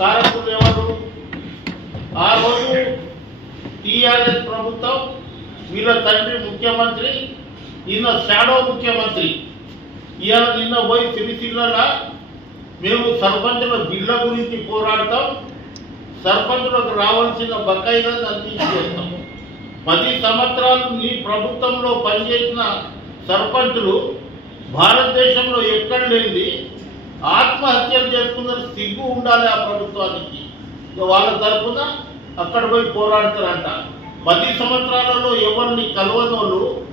కారకులు ఎవరు ఆ రోజు టీఆర్ఎస్ ప్రభుత్వం వీళ్ళ తండ్రి ముఖ్యమంత్రి ఈయన షాడో ముఖ్యమంత్రి. ఇవాళ నిన్న పోయి సిరిసిల్ల మేము సర్పంచుల బిళ్ళ గురించి పోరాడతాం సర్పంచులకు రావాల్సిన బకాయిలను అందించేస్తాం. పది సంవత్సరాలు మీ ప్రభుత్వంలో పనిచేసిన సర్పంచులు భారతదేశంలో ఎక్కడ లేనిది ఆత్మహత్యలు చేసుకున్న సిగ్గు ఉండాలి ఆ ప్రభుత్వానికి. వాళ్ళ తరఫున అక్కడ పోయి పోరాడతారంట. పది సంవత్సరాలలో ఎవరిని కలవనోళ్ళు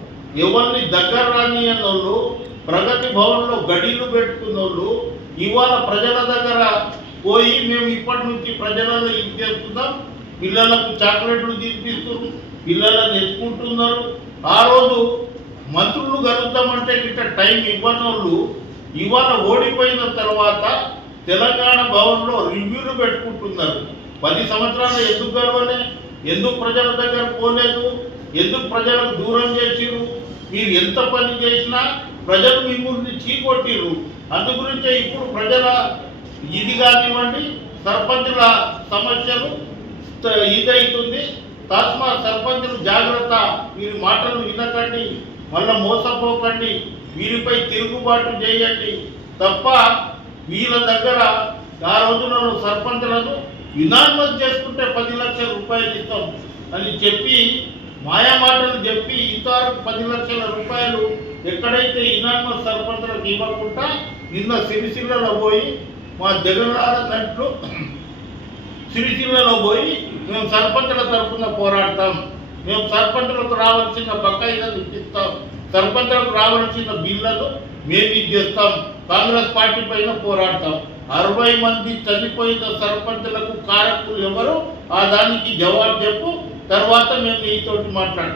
ఎవరిని దగ్గర రాని అన్నోళ్ళు ప్రగతి భవన్లో గడిలు పెట్టుకున్నోళ్ళు ఇవాళ ప్రజల దగ్గర పోయి మేము ఇప్పటి నుంచి ప్రజలలో ఇది చేస్తున్నాం. పిల్లలకు చాక్లెట్లు తినిపిస్తున్నారు పిల్లలను ఎత్తుకుంటున్నారు. ఆ రోజు మంత్రులు కలుగుతామంటే ఇట్లా టైం ఇవ్వనోళ్ళు ఇవాళ ఓడిపోయిన తర్వాత తెలంగాణ భవన్లో రివ్యూలు పెట్టుకుంటున్నారు. పది సంవత్సరాలు ఎందుకు గెలవలే ఎందుకు ప్రజల దగ్గర పోలేదు? ఎందుకు ప్రజలకు దూరం చేసిరు మీరు ఎంత పని చేసినా ప్రజలు మిమ్మల్ని చీకొట్టిరు అందుగురించే ఇప్పుడు ప్రజల ఇది కానివ్వండి సర్పంచుల సమస్యలు త- ఇదైతుంది. తస్మా సర్పంచులు జాగ్రత్త. మీరు మాటలు వినకండి మళ్ళీ మోసపోకండి. వీరిపై తిరుగుబాటు చేయండి. తప్ప వీళ్ళ దగ్గర ఆ రోజున సర్పంచులను యునానిమస్ చేసుకుంటే పది లక్షల రూపాయలు ఇస్తాం అని చెప్పి మాయా మాటలు చెప్పి ఇంతవరకు పది లక్షల రూపాయలు ఎక్కడైతే యునానిమస్ సర్పంచులకు ఇవ్వకుండా నిన్న సిరిసిల్లలో పోయి మా జగన్నాథంట్లో సిరిసిల్లలో పోయి మేము సర్పంచుల తరఫున పోరాడతాం. మేము సర్పంచులకు రావాల్సిన బకాయిలను ఇప్పిస్తాం. సర్పంచులకు రావాల్సిన బిల్లను మేము ఇచ్చేస్తాం. కాంగ్రెస్ పార్టీ పైన పోరాడతాం. అరవై మంది చనిపోయిన సర్పంచులకు కారకులు ఎవరు? ఆ దానికి జవాబు చెప్పు. తర్వాత మేము నీతోటి మాట్లాడతాం.